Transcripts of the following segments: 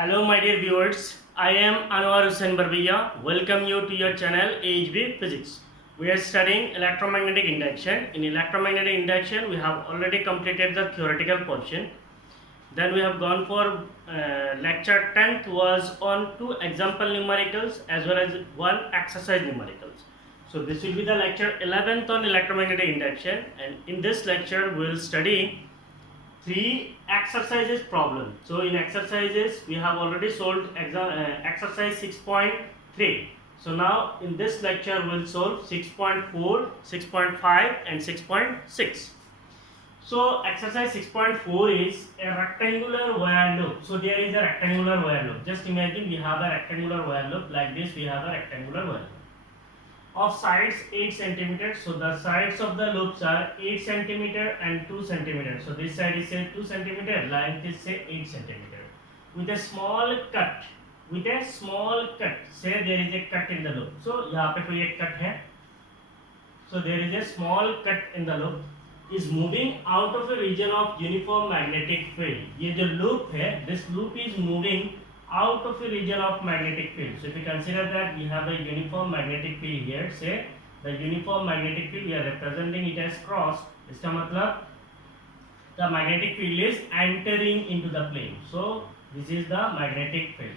Hello, my dear viewers. I am Anwar Hussain Barbiya. Welcome you to your channel AHB Physics. We are studying electromagnetic induction. In electromagnetic induction, we have already completed the theoretical portion. Then we have gone for lecture 10th was on two example numericals as well as one exercise numericals. So this will be the lecture 11th on electromagnetic induction, and in this lecture we will study three exercises problem. So in exercises we have already solved exercise 6.3. So now in this lecture we will solve 6.4, 6.5 and 6.6. So exercise 6.4 is a rectangular wire loop. So there is a rectangular wire loop. Just imagine we have a rectangular wire loop like this. We have a rectangular wire loop of sides 8 centimeters. So the sides of the loops are 8 centimeter and 2 centimeter. So this side is say 2 centimeter, length is say 8 centimeter. With a small cut, say there is a cut in the loop. So यहाँ पे कोई एक cut है. So there is a small cut in the loop is moving out of a region of uniform magnetic field. ये जो loop है, this loop is moving out of a region of magnetic field. So if you consider that we have a uniform magnetic field here, say the uniform magnetic field we are representing it as cross. इसका मतलब the magnetic field is entering into the plane. So this is the magnetic field.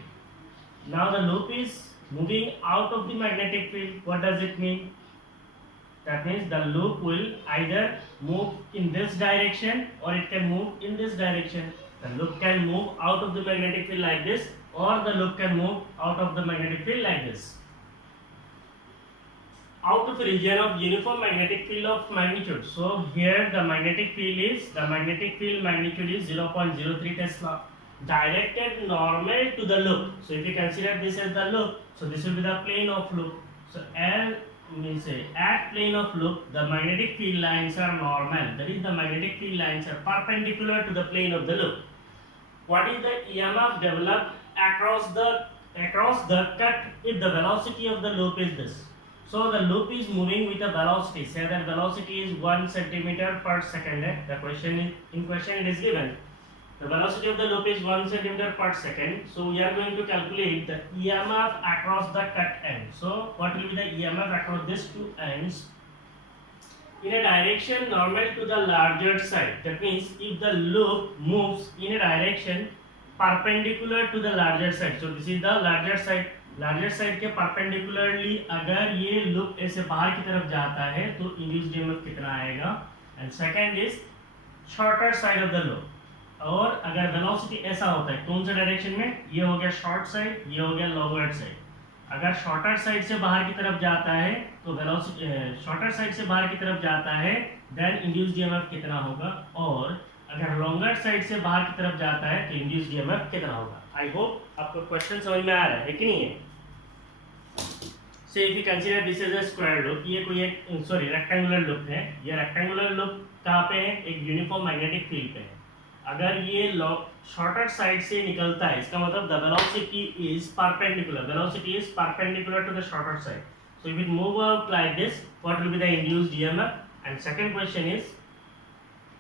Now the loop is moving out of the magnetic field. What does it mean? That means the loop will either move in this direction or it can move in this direction. The loop can move out of the magnetic field like this, or the loop can move out of the magnetic field like this. Out of a region of uniform magnetic field of magnitude. So here the magnetic field magnitude is 0.03 Tesla. Directed normal to the loop. So if you consider this as the loop, so this will be the plane of loop. So at plane of loop, the magnetic field lines are normal. That is, the magnetic field lines are perpendicular to the plane of the loop. What is the EMF developed across the cut if the velocity of the loop is this? So the loop is moving with a velocity. Say that velocity is 1 centimeter per second. The question it is given. The velocity of the loop is 1 centimeter per second. So we are going to calculate the EMF across the cut end. So what will be the EMF across these two ends? In a direction normal to the larger side. That means if the loop moves in a direction perpendicular to the larger side. So this is the larger side. Larger side के perpendicularly अगर ये loop ऐसे बाहर की तरफ जाता है तो induced EMF कितना आएगा? And second is shorter side of the loop. और अगर वेलोसिटी ऐसा होता है कौन सा डायरेक्शन में, ये हो गया शॉर्ट साइड, ये हो गया लॉन्गर साइड. अगर शॉर्टर साइड से बाहर की तरफ जाता है तो वेलोसिटी शॉर्टर साइड से बाहर की तरफ जाता है देन इंड्यूस्ड ईएमएफ कितना होगा, और अगर लॉन्गर साइड से बाहर की तरफ जाता है तो इंड्यूस्ड ईएमएफ कितना होगा. आई होप आपको क्वेश्चन समझ में आ रहा है कि नहीं है. से if you consider this is a square loop, ये कोई एक रेक्टेंगुलर लूप है. ये रेक्टेंगुलर लूप कहाँ पे है? एक यूनिफॉर्म मैग्नेटिक फील्ड पे है. अगर ये शॉर्टर साइड से निकलता है इसका मतलब the velocity is perpendicular to the shorter side. So if it move out like this, what will be the induced EMF? And second question is,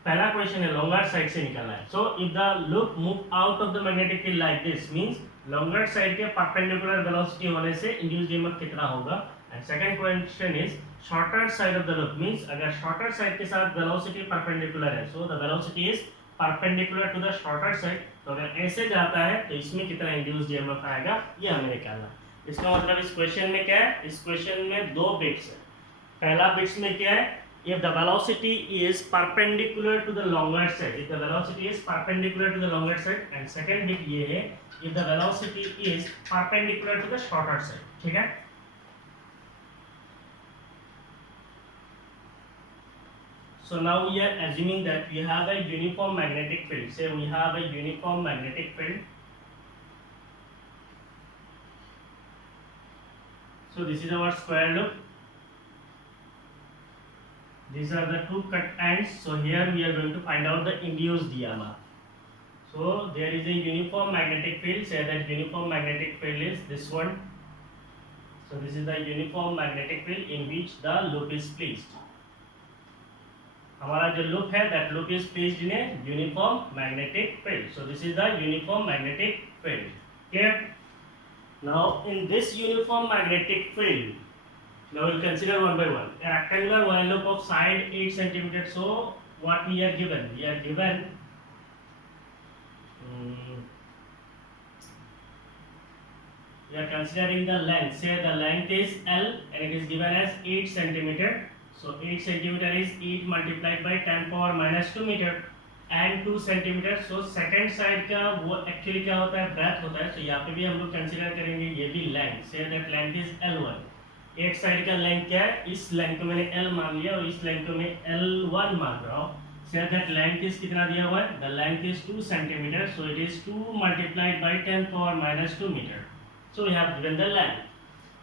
पहला क्वेश्चन है लॉन्गर साइड से निकलना है. So if the loop move out of the magnetic field like this means longer side के perpendicular velocity होने से induced EMF कितना होगा. And second question is shorter side of the loop means अगर shorter side के साथ velocity perpendicular है, so the velocity is perpendicular to the shorter side. तो अगर ऐसे जाता है तो इसमें कितना इंड्यूस्ड ईएमएफ आएगा ये हमें निकालना. इसका मतलब इस क्वेश्चन में क्या है? इस क्वेश्चन में दो बिट्स है. पहला बिट्स में क्या है? If the velocity is perpendicular to the longer side, if the velocity is perpendicular to the longer side. And second bit ये है if the velocity is perpendicular to the shorter side. ठीक है. So now we are assuming that we have a uniform magnetic field. Say we have a uniform magnetic field. So this is our square loop. These are the two cut ends. So here we are going to find out the induced EMF. So there is a uniform magnetic field. Say that uniform magnetic field is this one. So this is the uniform magnetic field in which the loop is placed. हमारा जो loop है that loop is placed in a uniform magnetic field. So this is the uniform magnetic field. Clear? Now in this uniform magnetic field, now we'll consider one by one. A rectangular while loop of side 8 centimeter. So what we are given? We are given we are considering the length. Say the length is L and it is given as 8 centimeter. So 8 centimeter is 8 multiplied by 10 power minus 2 meter and 2 centimeter. So second side का वो actually क्या होता है, breadth होता है. So यहाँ पे भी हम लोग consider करेंगे ये भी length. Say that length is L1. एक साइड का लेंथ क्या है, इस लेंथ को मैंने L मान लिया और इस लेंथ को मैं L1 मान रहा हूँ. Say that length is कितना दिया हुआ है, the length is 2 centimeter. So it is 2 multiplied by 10 power minus 2 meter. So we have given the length.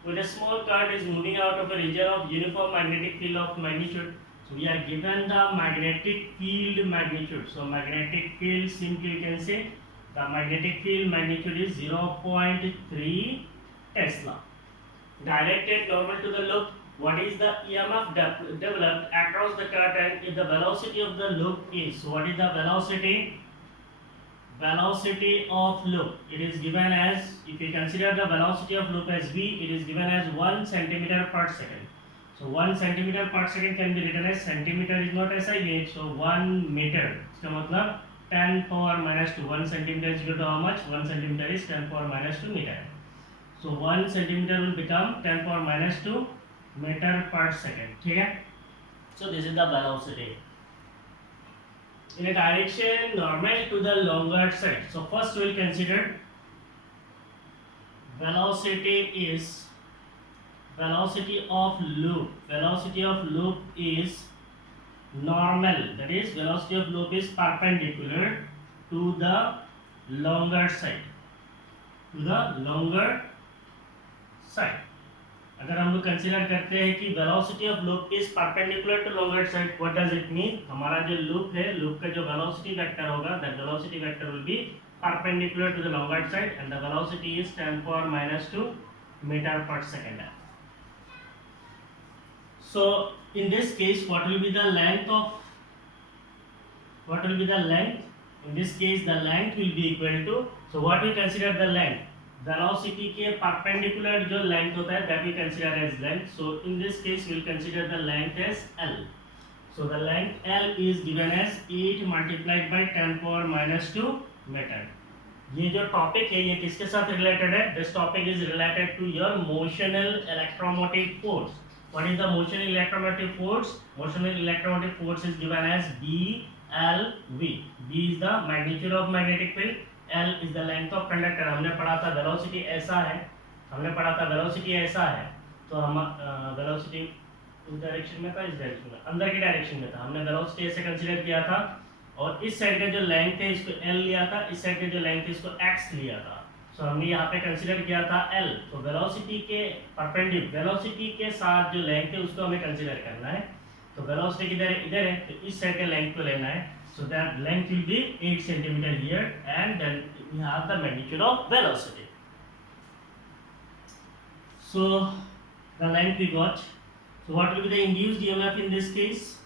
With a small current is moving out of a region of uniform magnetic field of magnitude. So we are given the magnetic field magnitude. So magnetic field, simply you can say the magnetic field magnitude is 0.3 Tesla. Directed normal to the loop. What is the EMF developed across the current if the velocity of the loop is? So what is the velocity? Velocity of loop, it is given as, if you consider the velocity of loop as v, it is given as 1 centimeter per second. So 1 centimeter per second can be written as, centimeter is not SI unit, so 1 meter. इसका मतलब 10 power minus 2. 1 centimeter is equal to how much? 1 centimeter is 10 power minus 2 meter. So 1 centimeter will become 10 power minus 2 meter per second. ठीक है? So this is the velocity. In a direction normal to the longer side. So first we will consider velocity is velocity of loop. Velocity of loop is normal. That is velocity of loop is perpendicular to the longer side. To the longer side. अगर हम लोग consider करते हैं कि velocity of loop is perpendicular to longer side, what does it mean? हमारा जो loop है, loop का जो वेलोसिटी वेक्टर होगा, that velocity vector will be perpendicular to the longer side and the velocity is 10 power minus 2 meter per second. So in this case what will be the length of, what will be the length? In this case the length will be equal to, so what we consider the length? Velocity के perpendicular जो length होता है, that we consider as length. So in this case we will consider the length as L. So the length L is given as 8 multiplied by 10 power minus 2 meter. ये जो topic है ये किसके साथ related है? This topic is related to your motional electromotive force. What is the motional electromotive force? Motional electromotive force is given as BLV. B is the magnitude of magnetic field. L is the length of conductor. हमने पढ़ा था velocity ऐसा है, हमने पढ़ा था velocity ऐसा है, तो हम velocity उस डायरेक्शन में था, इस डायरेक्शन में, अंदर की डायरेक्शन में था. हमने velocity ऐसे कंसीडर किया था और इस साइड का जो लेंथ है इसको L लिया था, इस साइड का जो लेंथ है इसको X लिया था. सो हमने यहाँ पे कंसीडर किया था L. तो वेलोसिटी के परपेंडिकुलर, वेलोसिटी के साथ जो लेंथ है उसको हमें कंसीडर करना है. तो वेलोसिटी किधर है? इधर है, तो इस साइड के लेंथ को लेना है. So that length will be 8 centimeter here, and then we have the magnitude of velocity. So the length we got. So what will be the induced EMF in this case?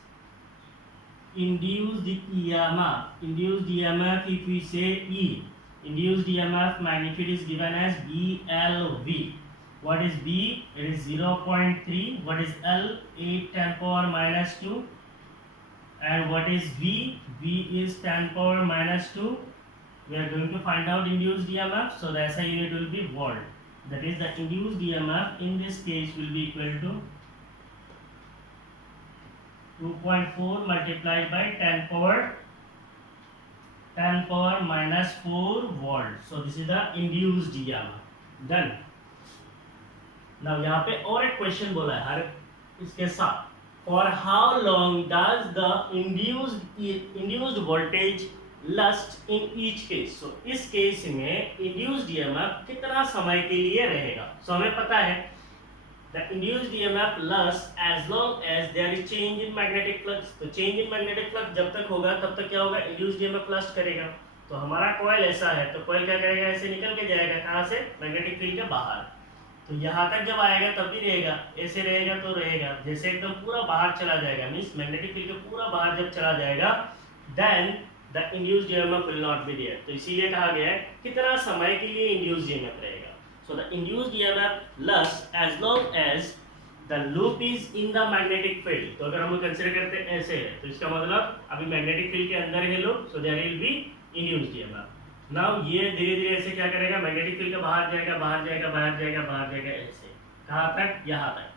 Induced EMF. Induced EMF, if we say E, induced EMF magnitude is given as BLV. What is B? It is 0.3. What is L? 8 10 power minus 2. And what is V? V is 10 power minus 2. We are going to find out induced EMF. So the SI unit will be volt. That is the induced EMF in this case will be equal to 2.4 multiplied by 10 power minus 4 volt. So this is the induced EMF. Done. Now यहाँ पे और एक question बोला है हर इसके साथ. For how long does the induced voltage last in each case? So इस case में induced EMF कितना समय के लिए रहेगा? So हमें पता है the induced EMF lasts as long as there is change in magnetic flux. तो change in magnetic flux जब तक होगा तब तक क्या होगा? induced EMF last करेगा. तो हमारा कॉइल ऐसा है, तो कॉइल क्या करेगा? ऐसे निकल के जाएगा, कहाँ से? मैग्नेटिक फील्ड के बाहर. तो यहाँ तक जब आएगा तब भी रहेगा, ऐसे रहेगा तो रहेगा. जैसे एकदम पूरा बाहर चला जाएगा, मीन्स मैग्नेटिक फील्ड के पूरा बाहर जब चला जाएगा, then the induced EMF will not be there. तो इसीलिए कहा गया है कितना समय के लिए इंड्यूस्ड ईएमएफ रहेगा। So the induced EMF last as long as the loop is in the magnetic field. तो अगर हम कंसीडर करते हैं ऐसे है तो इसका मतलब अभी मैग्नेटिक फील्ड के अंदर है loop, so there will be induced EMF. Now ये धीरे धीरे ऐसे क्या करेगा, मैग्नेटिक फील्ड के बाहर जाएगा बाहर जाएगा बाहर जाएगा बाहर जाएगा, ऐसे कहाँ तक, यहाँ तक।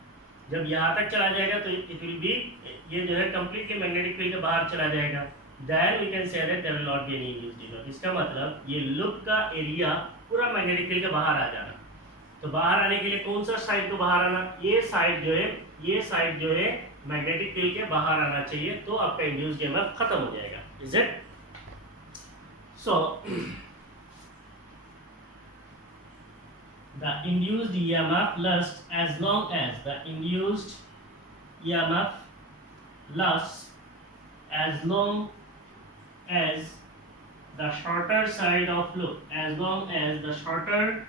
जब यहाँ तक चला जाएगा तो इट विल बी, ये जो है कंप्लीटली मैग्नेटिक फील्ड के बाहर चला जाएगा, then we can say that there will not be any induced EMF. इसका मतलब ये लूप का एरिया पूरा मैग्नेटिक फील्ड के बाहर आ जाना। तो बाहर आने के लिए कौन सा साइड को बाहर आना, ये साइड जो है, ये साइड जो है मैग्नेटिक फील्ड के बाहर आना चाहिए, तो आपका इंड्यूस्ड ईएमएफ खत्म हो जाएगा। Is it? So the induced EMF lasts as long as the induced EMF lasts as long as the shorter side of loop, as long as the shorter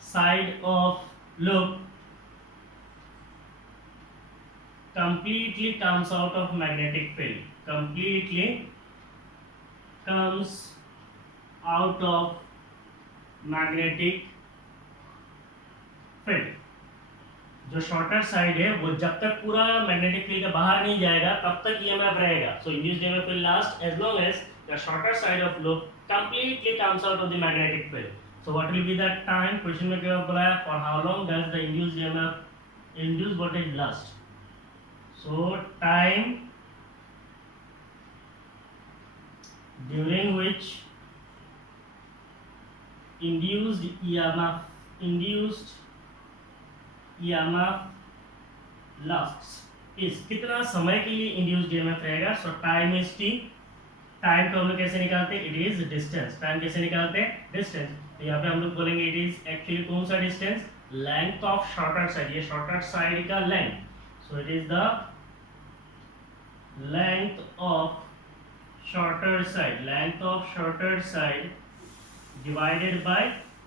side of loop completely comes out of magnetic field, completely comes out of magnetic field. जो shorter side है वो जब तक पूरा magnetic field के बाहर नहीं जाएगा तब तक ईएमएफ रहेगा। So induced EMF will last as long as the shorter side of loop completely comes out of the magnetic field. So what will be the time, question में क्या बोला है, for how long does the induced EMF induced voltage last. So time during which induced EMF lasts is, कितना समय के लिए induced EMF रहेगा। सो time is T. Time को हम लोग कैसे निकालते हैं, इट इज डिस्टेंस। टाइम कैसे निकालते हैं, डिस्टेंस। तो यहाँ पे हम लोग बोलेंगे इट इज एक्चुअली कौन सा distance, length of shorter side, ये शॉर्टर साइड का length. So it is the length of shorter side, length of shorter side divided by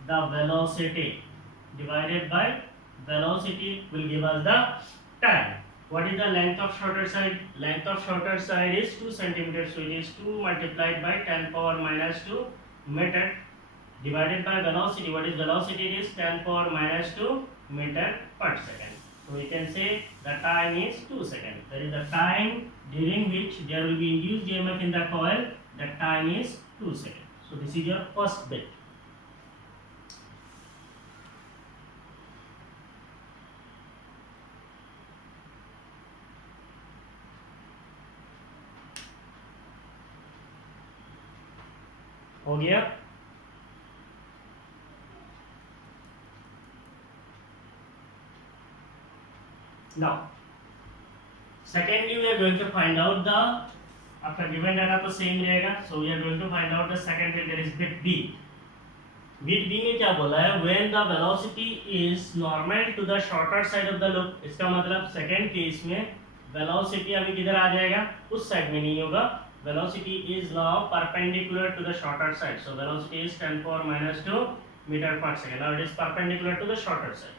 the velocity, divided by velocity will give us the time. What is the length of shorter side? Length of shorter side is 2 centimeters, so it is 2 multiplied by 10 power minus 2 meter divided by velocity. What is velocity? It is 10 power minus 2 meter per second. So we can say the time is 2 seconds. That is the time during which there will be induced EMF in the coil. The time is 2 seconds. So this is your first bit. हो गया? Now, secondly we are going to find out the, आपका given data तो same रहेगा, so we are going to find out the second bit, that is bit B. bit B में क्या बोला है, when the velocity is normal to the shorter side of the loop। इसका मतलब second case में velocity अभी किधर आ जाएगा, उस साइड में नहीं होगा। velocity is now perpendicular to the shorter side, so velocity is 10 power minus 2 meter per second. Now it is perpendicular to the shorter side.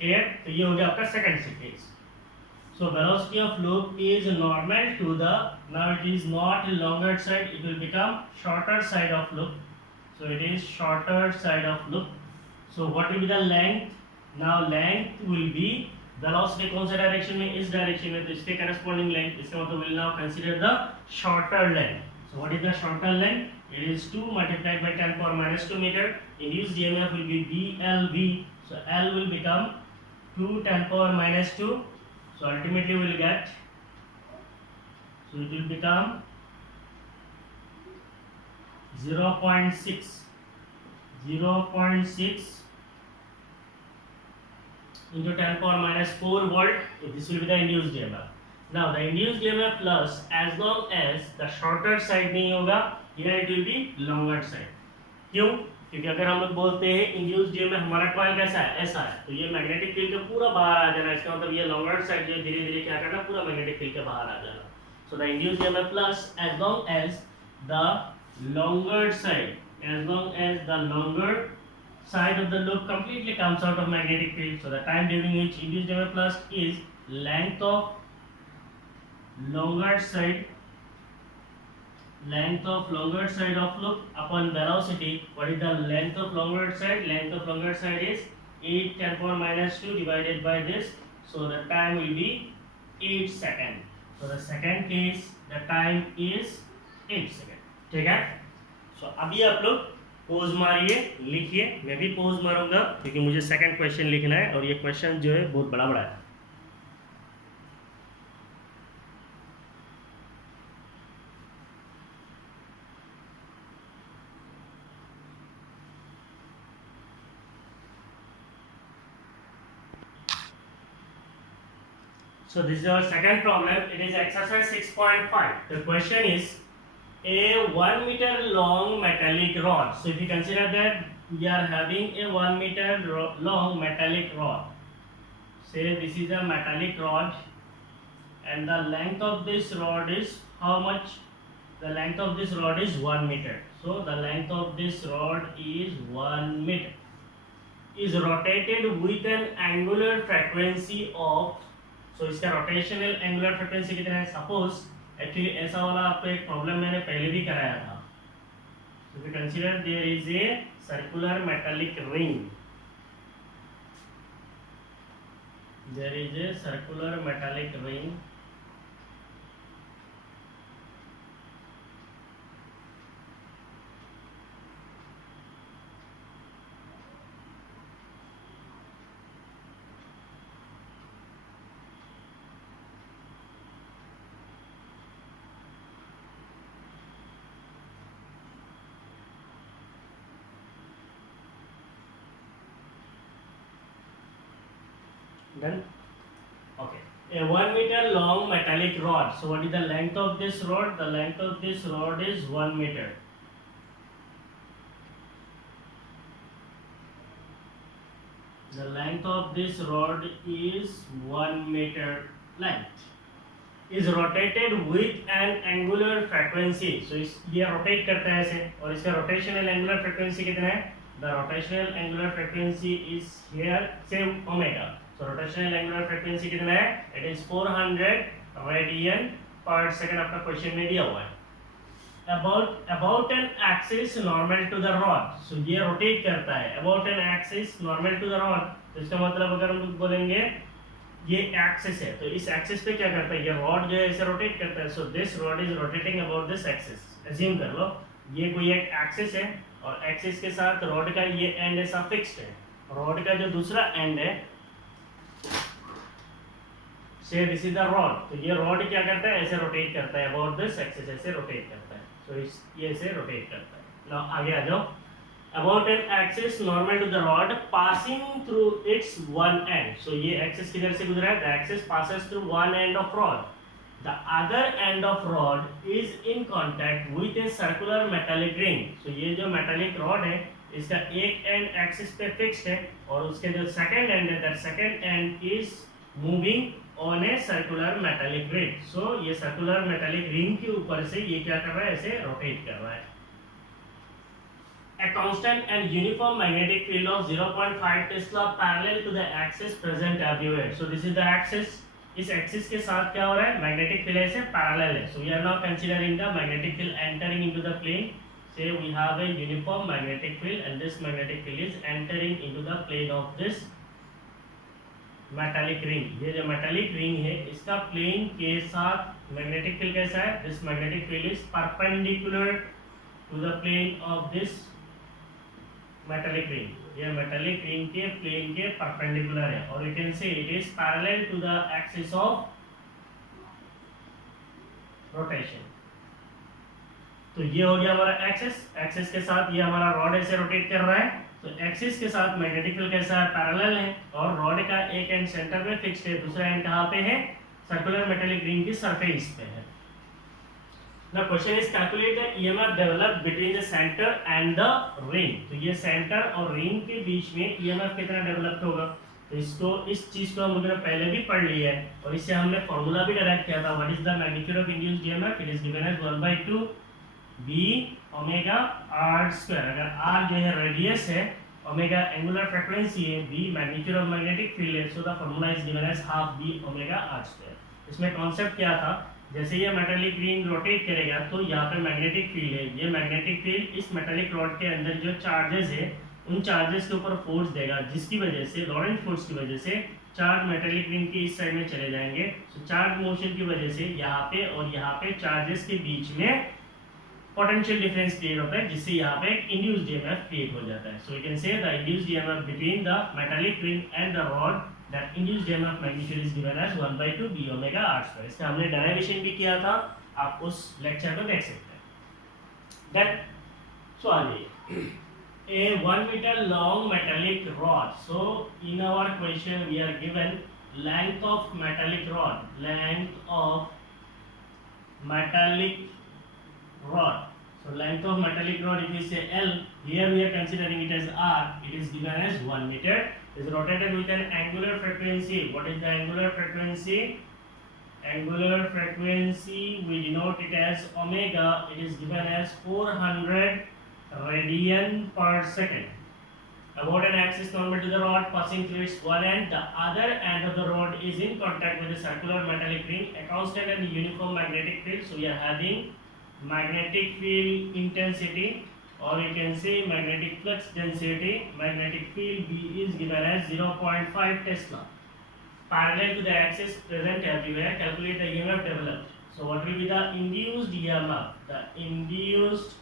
Clear? तो ये हो गया आपका second case. So velocity of loop is normal to the, now it is not longer side, it will become shorter side of loop. So it is shorter side of loop. So what will be the length? Now length will be, velocity कौन सा direction में, इस direction में, तो इसके corresponding length, इसका मतलब will now consider the shorter length. So what is the shorter length? It is 2 multiplied by 10 power minus 2 meter. Induced EMF will be BLV. So L will become 2 10 power minus 2. So ultimately we will get, so it will become 0.6 into 10 power minus 4 volt. So this will be the induced EMF. Now the induced EMF plus as long as the shorter side नहीं होगा, here it will be longer side. क्यों? क्योंकि अगर हम लोग बोलते हैं induced EMF हमारा कॉइल कैसा है, ऐसा है, तो ये मैग्नेटिक फील्ड के पूरा बाहर आ जाना। इसका मतलब ये लॉन्गर साइड जो धीरे धीरे क्या करना, पूरा मैग्नेटिक फील्ड के बाहर आ जाना। So the induced EMF plus as long as the longer side, as long as the longer side of the loop completely comes out of magnetic field. So the time during which induced EMF plus is length of longer side length of longer side of loop upon velocity. What is the length of longer side? Length of longer side is 8 10 power minus 2 divided by this. So the time will be 8 seconds. So the second case, the time is 8 seconds. ठीक है? So अभी आप लोग pose मारिए, लिखिए. मैं भी pose मारूंगा क्योंकि मुझे सेकंड क्वेश्चन लिखना है और ये क्वेश्चन जो है बहुत बड़ा है. So this is our second problem. It is exercise 6.5. The question is a 1 meter long metallic rod. So if you consider that we are having a 1 meter long metallic rod. Say this is a metallic rod and the length of this rod is how much? The length of this rod is 1 meter. So the length of this rod is 1 meter. Is rotated with an angular frequency of. So इसका rotational angular frequency कितना है? Suppose actually ऐसा वाला आपको एक problem मैंने पहले भी कराया था. So if you consider there is a circular metallic ring. There is a circular metallic ring. Done. Okay. A 1 meter long metallic rod. So what is the length of this rod? The length of this rod is 1 meter. The length of this rod is 1 meter length. Is rotated with an angular frequency. So ये rotate करता है ऐसे और इसका rotational angular frequency कितना है? The rotational angular frequency is here say omega. So rotational angular frequency कितना है? It is 400 radian per second. आपका क्वेश्चन में दिया हुआ है. About an axis normal to the rod. So ये rotate करता है. About an axis normal to the rod. तो इसका मतलब अगर हम लोग बोलेंगे ये एक्सिस है तो इस एक्सिस पे क्या करता है? ये रॉड जो है ऐसे रोटेट करता है. So this rod is rotating about this axis. Assume कर लो ये कोई एक एक्सिस है और एक्सिस के साथ रॉड का ये एंड ऐसा फिक्स्ड है. रॉड का जो दूसरा एंड है से दिस इज द रॉड. तो ये रॉड क्या करता है? ऐसे रोटेट करता है अबाउट दिस एक्सिस. ऐसे रोटेट करता है. सो ये ऐसे रोटेट करता है. नाउ आगे आ जाओ. About an axis normal to the rod passing through its one end. So ये axis किधर से गुजरा है? The axis passes through one end of rod. The other end of rod is in contact with a circular metallic ring. So ये जो metallic rod है इसका एक end axis पे fixed है और उसके जो second end है that second end is moving on a circular metallic ring. So ये circular metallic ring के ऊपर से ये क्या कर रहा है? ऐसे rotate कर रहा है. A constant and uniform magnetic field of 0.5 Tesla parallel to the axis present everywhere. So this is the axis. इस axis के साथ क्या हो रहा है? Magnetic field ऐसे parallel है. So we are now considering the magnetic field entering into the plane. Say we have a uniform magnetic field and this magnetic field is entering into the plane of this metallic ring. ये जो metallic ring है इसका plane के साथ magnetic field कैसा है? This magnetic field is perpendicular to the plane of this metallic ring. ये metallic ring के plane के perpendicular है और you can say it is parallel to the axis of rotation. तो ये हो गया हमारा axis. axis के साथ ये हमारा rod ऐसे rotate कर रहा है. तो axis के साथ magnetic field कैसा है? parallel है और rod का एक end center में fixed है. दूसरा end कहाँ पे है? circular metallic ring की surface पे है. The question is calculate the EMF developed between the center and the ring. तो ये center और ring के बीच में EMF कितना डेवलप होगा? तो इसको इस चीज को हम लोगों ने पहले भी पढ़ लिया है और इससे हमने फॉर्मूला भी डिराइव किया था. What is the magnitude of induced EMF? It is given as 1/2 B omega R square. अगर R जो है रेडियस है, ओमेगा एंगुलर फ्रीक्वेंसी है, B magnitude of magnetic field है. So the formula is given as half B omega R square. इसमें concept क्या था? जैसे ये मेटालिक रिंग रोटेट करेगा तो यहाँ पे मैग्नेटिक फील्ड है, ये मैग्नेटिक फील्ड इस मेटालिक रॉड के अंदर जो चार्जेस है उन चार्जेस के ऊपर फोर्स देगा, जिसकी वजह से लॉरेंट फोर्स की वजह से चार्ज मेटालिक रिंग के इस साइड में चले जाएंगे। तो चार्ज मोशन की वजह से यहाँ पे और यहाँ पे चार्जेस के बीच में पोटेंशियल डिफरेंस क्रिएट होता है, जिससे यहाँ पे एक इंड्यूस्ड ईएमएफ क्रिएट हो जाता है। So we can say the induced EMF between the metallic ring and the rod, that induced EMF magnitude is given as 1/2 b omega r²। इसका हमने डेरिवेशन भी किया था, आप उस लेक्चर में देख सकते हैं। देन सो आ जाइए, a 1 meter long metallic rod. So in our question we are given length of metallic rod, length of metallic rod. So length of metallic rod, if we say L, here we are considering it as R, it is given as 1 meter, is rotated with an angular frequency. What is the angular frequency? Angular frequency we denote it as omega, it is given as 400 radian per second. About an axis normal to the rod passing through its one end, the other end of the rod is in contact with a circular metallic ring, a constant and uniform magnetic field. So we are having magnetic field intensity, or you can say magnetic flux density. Magnetic field B is given as 0.5 Tesla. Parallel to the axis present everywhere, calculate the EMF developed. So what will be the induced EMF? The induced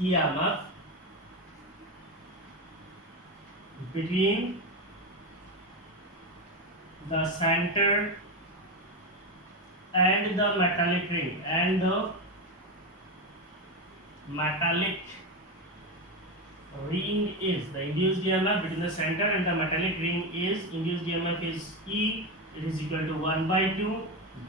EMF between the center and the metallic ring, and the metallic ring is the induced EMF between the center and the metallic ring is induced EMF is E, it is equal to 1/2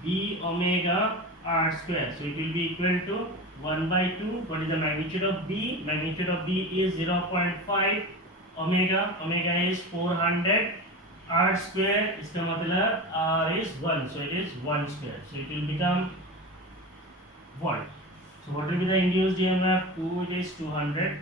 b omega r². So it will be equal to 1/2. What is the magnitude of B? Magnitude of B is 0.5 omega. Omega is 400 r². इसका मतलब R is 1, so it is 1². So it will become volt. So what will be the induced EMF? 2, it is 200.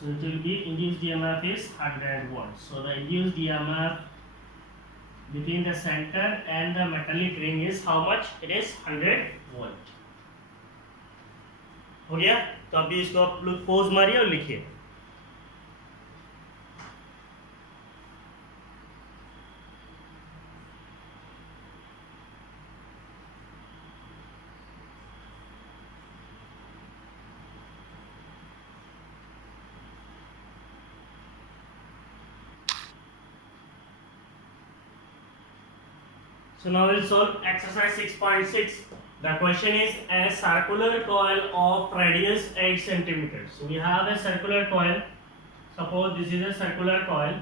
So it will be induced EMF is 100 volts. So the induced EMF between the center and the metallic ring is how much? It is 100 volt. हो गया? तो अभी इसको आप लोग pose मारिए और लिखिए। So now we'll solve exercise 6.6. The question is a circular coil of radius 8 centimeters. So we have a circular coil. Suppose this is a circular coil,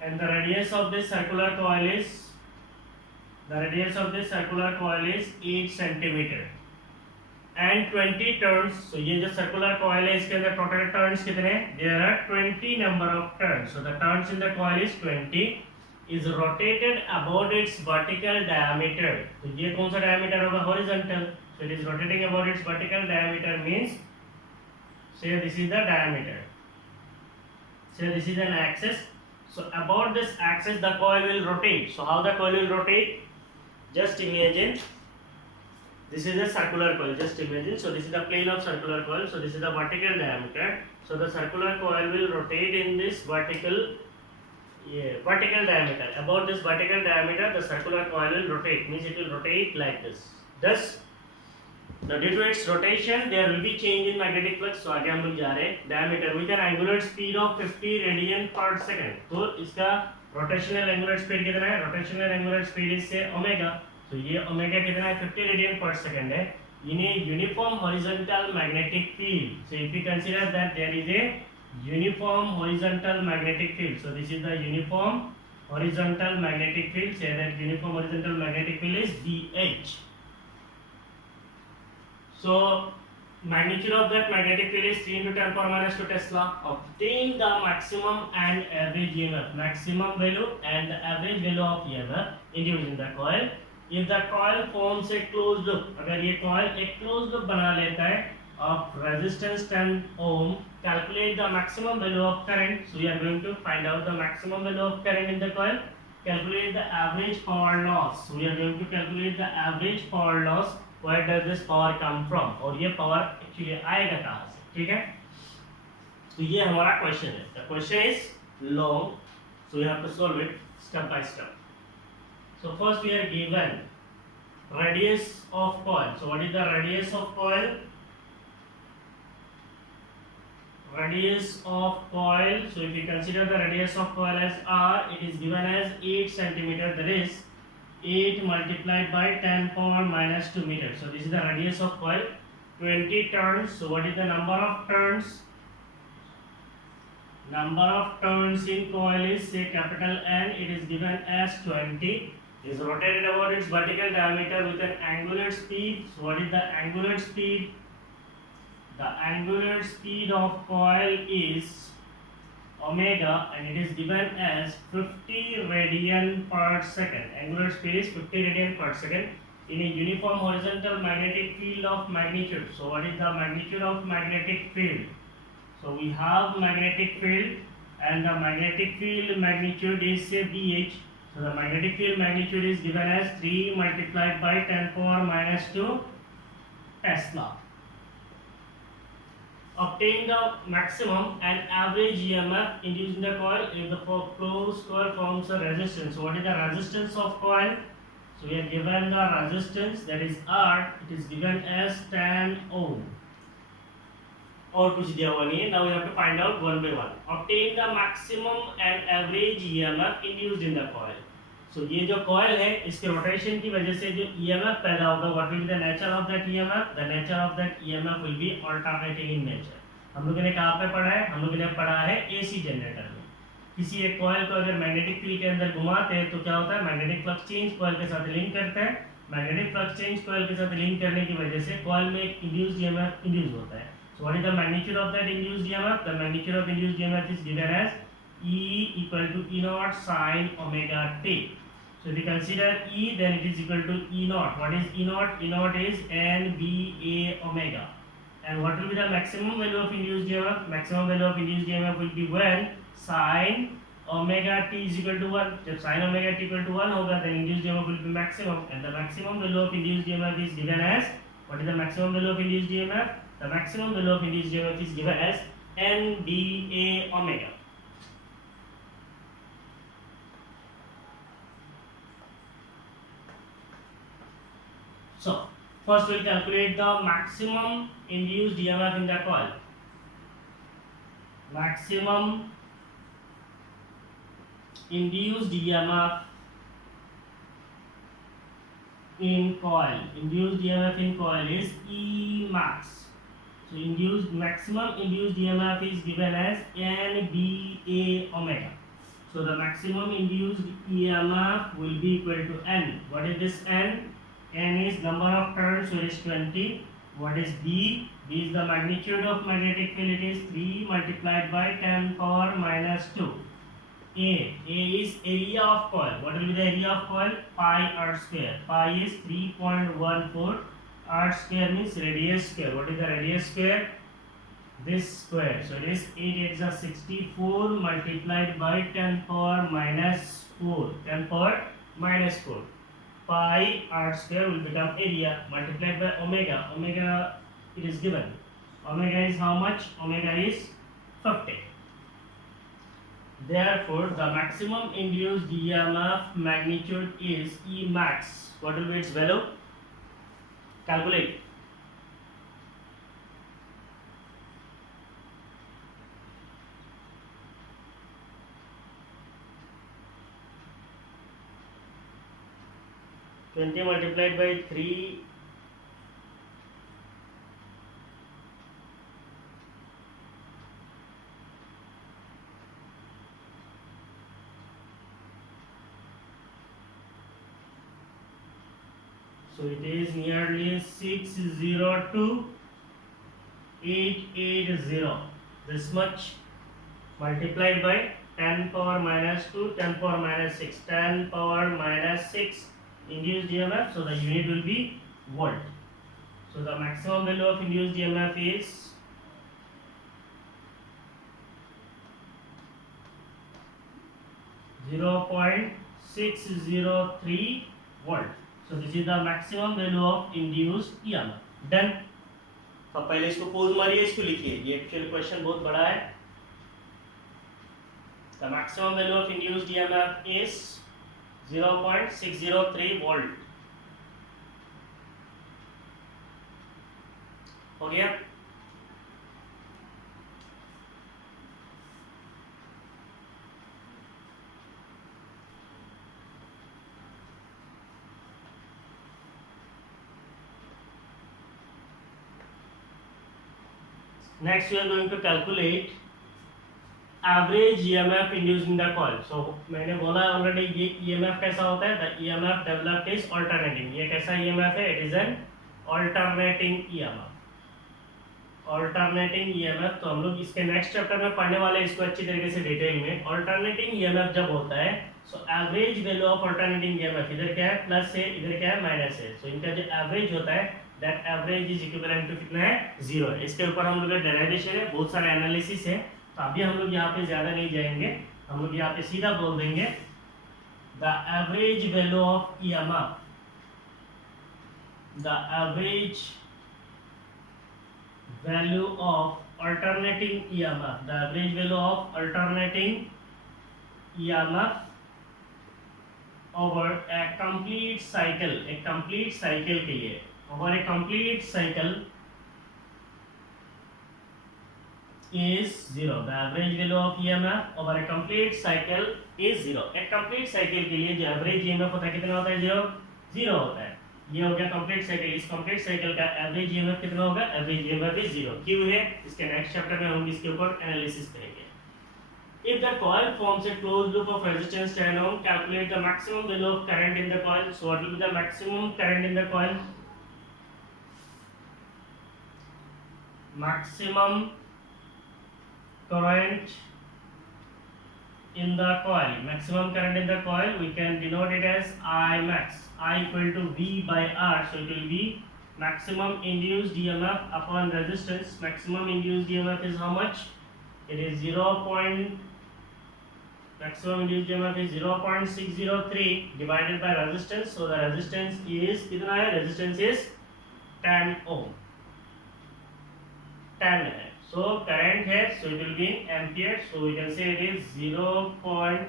and the radius of this circular coil is 8 centimeter and 20 turns. So ये जो circular coil है इसके अंदर total turns कितने? There are 20 number of turns. So the turns in the coil is 20. Is rotated about its vertical diameter. तो ये कौन सा diameter होगा? Horizontal. So it is rotating about its vertical diameter means, say this is the diameter. Say this is an axis. So about this axis the coil will rotate. So how the coil will rotate? Just imagine this is a circular coil. Just imagine. So this is the plane of circular coil. So this is the vertical diameter. So the circular coil will rotate in this vertical diameter. About this vertical diameter the circular coil will rotate, means it will rotate like this. Thus now due to its rotation there will be change in magnetic flux. So आगे हम लोग जा रहे हैं, diameter with an angular speed of 50 radian per second. तो इसका rotational angular speed कितना है? Rotational angular speed is say omega. तो ये omega कितना है? 50 radian per second है in a uniform horizontal magnetic field. So if we consider that there is a uniform horizontal magnetic field. So this is the uniform horizontal magnetic field. Say that uniform horizontal magnetic field is BH. So magnitude of that magnetic field is 3 into 10 power minus 2 Tesla. Obtain the maximum and average EMF. Maximum value and the average value of EMF induced in the coil. If the coil forms a closed loop, अगर ये coil एक closed loop बना लेता है, of resistance 10 ohm, calculate the maximum value of current. So we are going to find out the maximum value of current in the coil. Calculate the average power loss. So we are going to calculate the average power loss. Where does this power come from? और ये power actually आएगा कहाँ से? ठीक है? तो ये हमारा question है. The question is long, so we have to solve it step by step. So first we are given radius of coil. So what is the radius of coil? Radius of coil, so if you consider the radius of coil as r, it is given as 8 centimeter, that is 8 multiplied by 10 power minus 2 meters. So this is the radius of coil. 20 turns. So what is the number of turns? Number of turns in coil is, say, capital N, it is given as 20. Is rotated about its vertical diameter with an angular speed. So what is the angular speed? The angular speed of coil is omega, and it is given as 50 radian per second. Angular speed is 50 radian per second in a uniform horizontal magnetic field of magnitude. So what is the magnitude of magnetic field? So we have magnetic field, and the magnetic field magnitude is, say, BH. So the magnetic field magnitude is given as 3 multiplied by 10 power minus 2 Tesla. Obtain the maximum and average EMF induced in the coil if the closed coil forms a resistance. So what is the resistance of coil? So we are given the resistance, that is R. It is given as 10 ohm. और कुछ दिया हुआ नहीं है. Now we have to find out one by one. Obtain the maximum and average EMF induced in the coil. So ये जो coil है, इसके rotation की वजह से जो EMF पैदा होगा, what will be the nature of that EMF? The nature of that EMF will be alternating in nature. हम लोगों ने कहाँ पे पढ़ा है? हम लोगों ने पढ़ा है AC जनरेटर में. किसी एक coil को अगर magnetic field के अंदर घुमाते हैं तो क्या होता है? Magnetic flux change coil के साथ link करता है. Magnetic flux change coil के साथ link करने की वजह से coil में एक induced EMF induce होता है. So what is the magnitude of that induced EMF? The magnitude of induced EMF is given as E equal to E naught sine omega t. So if you consider E, then it is equal to E naught. What is E naught? E naught is NBA omega. And what will be the maximum value of induced EMF? Maximum value of induced EMF will be when sine omega t is equal to 1. जब sine omega t equal to 1 होगा, then induced EMF will be maximum. And the maximum value of induced EMF is given as, what is the maximum value of induced EMF? The maximum value of induced EMF is given as NBA omega. So first we'll calculate the maximum induced EMF in the coil. Maximum induced EMF in coil. Induced EMF in coil is E max. So maximum induced EMF is given as NBA omega. So the maximum induced EMF will be equal to N. What is this N? N is number of turns, so it is 20. What is B? B is the magnitude of magnetic field, it is 3 multiplied by 10 power minus 2. A is area of coil. What will be the area of coil? Pi r square. Pi is 3.14. R square means radius square. What is the radius square? This square. So it is 8 8 is 64 multiplied by 10 power minus 4. 10 power minus 4. Pi r square will become area multiplied by omega. Omega it is given. Omega is how much? Omega is 50. Therefore, the maximum induced EMF magnitude is E max. What will be its value? Calculate. Twenty multiplied by 3. So it is nearly 602,880. This much multiplied by 10 power minus 2, 10 power minus 6, 10 power minus 6 induced EMF. So the unit will be volt. So the maximum value of induced EMF is 0.603 volt. So this is the maximum value of induced EMF. Done. अब पहले इसको pose मारिए, इसको लिखिए, ये actual question बहुत बड़ा है. The maximum value of induced EMF is 0.603 volt. हो गया. Next we are going to calculate average EMF induced in the coil. So मैंने बोला already ये EMF कैसा होता है? The EMF developed is alternating. ये कैसा EMF है? It is an alternating EMF. Alternating EMF तो हम लोग इसके नेक्स्ट चैप्टर में पढ़ने वाले हैं इसको अच्छी तरीके से डिटेल में. Alternating EMF जब होता है, so average value of alternating EMF इधर क्या है? प्लस है, इधर क्या है? माइनस है. So इनका जो एवरेज होता है that average is equivalent to कितना है? 0 है. इसके ऊपर हम लोग का डेरिवेशन है, बहुत सारे एनालिसिस है, तो अभी हम लोग यहाँ पे ज़्यादा नहीं जाएंगे. हम लोग यहाँ पे सीधा बोल देंगे the average value of EMF, the average value of alternating EMF, the average value of alternating EMF over a complete cycle, एक complete cycle के लिए, over a complete cycle is 0. The average value of EMF over a complete cycle is 0. एक complete cycle के लिए जो average EMF होता है कितना होता है? 0 0 होता है. ये हो गया complete cycle. इस complete cycle का average EMF कितना होगा? Average EMF is 0. क्यों है? इसके next chapter में हम इसके ऊपर analysis करेंगे. If the coil forms a closed loop of resistance 10 ohm, calculate the maximum value of current in the coil. So what will be the maximum current in the coil? Maximum current in the coil. Maximum current in the coil, we can denote it as I max. I equal to V by R. So it will be maximum induced EMF upon resistance. Maximum induced EMF is how much? It is 0. Maximum induced EMF is 0.603 divided by resistance. So the resistance is कितना है? Resistance is 10 ohm. 10 है. So current है, so it will be in ampere. So we can say it is 0. Okay,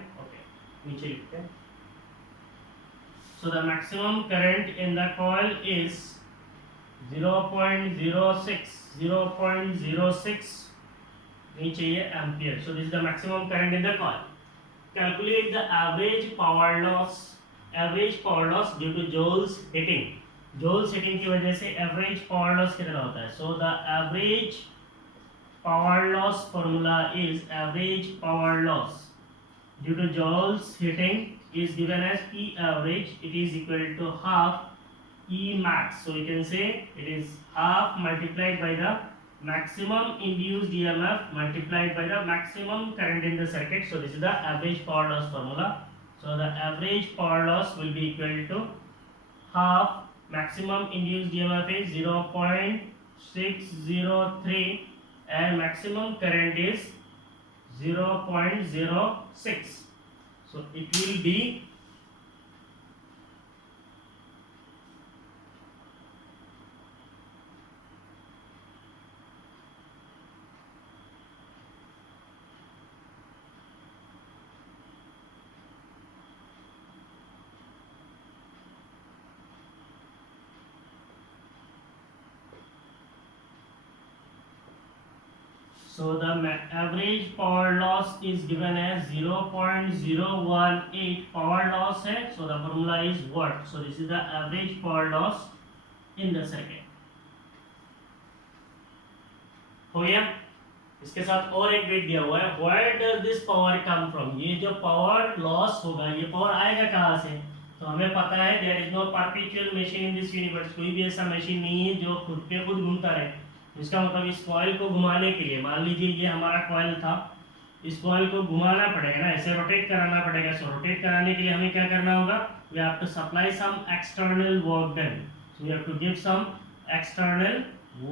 नीचे लिखते हैं. So the maximum current in the coil is 0.06. 0.06 नीचे ये ampere. So this is the maximum current in the coil. Calculate the average power loss. Average power loss due to joules heating. Joules heating की वजह से average power loss कितना होता है? So the average power loss formula is average power loss due to joules heating is given as P average. It is equal to half E max. So you can say it is half multiplied by the maximum induced EMF multiplied by the maximum current in the circuit. So this is the average power loss formula. So the average power loss will be equal to half maximum induced EMF is 0.603 and maximum current is 0.06. So it will be so the average power loss is given as 0.018 power loss है. So the formula is watt. So this is the average power loss in the circuit. हो गया. इसके साथ और एक bit दिया हुआ है. Where does this power come from? ये जो power loss होगा, ये power आएगा कहाँ से? तो हमें पता है there is no perpetual machine in this universe. कोई भी ऐसा मशीन नहीं है जो खुद पे खुद घूमता रहे. इसका मतलब इस कॉइल को घुमाने के लिए, मान लीजिए ये हमारा कॉइल था, इस कॉइल को घुमाना पड़ेगा ना, ऐसे रोटेट कराना पड़ेगा. सो रोटेट कराने के लिए हमें क्या करना होगा? We have to supply some external work done. So we have to give some external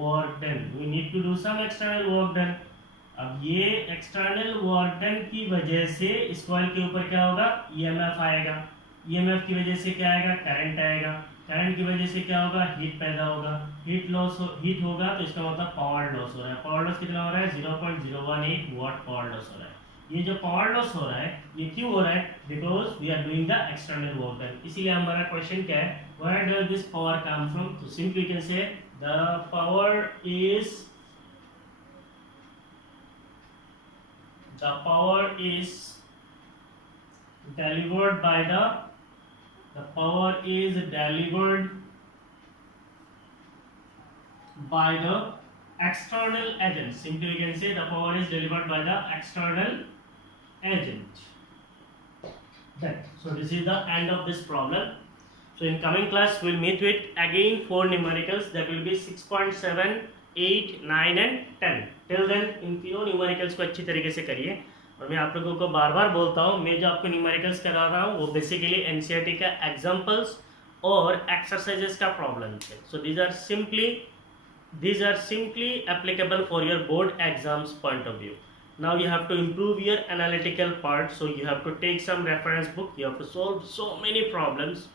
work done. We need to do some external work done. अब ये एक्सटर्नल वर्क डन की वजह से इस कॉइल के ऊपर क्या होगा, ईएमएफ आएगा, ईएमएफ की वजह से क्या आएगा, करंट आएगा, करंट की वजह से क्या होगा, हीट पैदा होगा, हीट होगा तो इसका मतलब पावर लॉस हो रहा है। पावर लॉस कितना हो रहा है, 0.018 वाट पावर लॉस हो रहा है। ये जो पावर लॉस हो रहा है ये क्यों हो रहा है, because we are doing the external work done. इसीलिए हमारा क्वेश्चन क्या है, where does this power come from, तो simply can say the power is delivered by the power is delivered by the external agent. Simply we can say the power is delivered by the external agent. That. So this is the end of this problem. So in coming class we'll meet with again 4 numericals, that will be 6.7, 8, 9 and 10. Till then इन तीनों numericals को अच्छी तरीके से करिए। और मैं आप लोगों को बार बार बोलता हूँ, मैं जो आपको न्यूमेरिकल्स करा रहा हूँ वो बेसिकली एनसीईआरटी का एग्जांपल्स और एक्सरसाइजेस का प्रॉब्लम्स है। सो these are simply applicable for your board exams point of view. Now you have to improve your analytical part, so you have to take some reference book, you have to solve so many problems.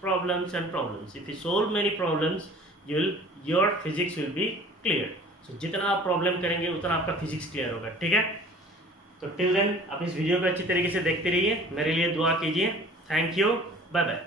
If you solve many problems, your physics will be clear. So जितना आप problem करेंगे उतना आपका physics clear होगा, ठीक है। तो till then आप इस वीडियो को अच्छी तरीके से देखते रहिए, मेरे लिए दुआ कीजिए। Thank you, bye bye.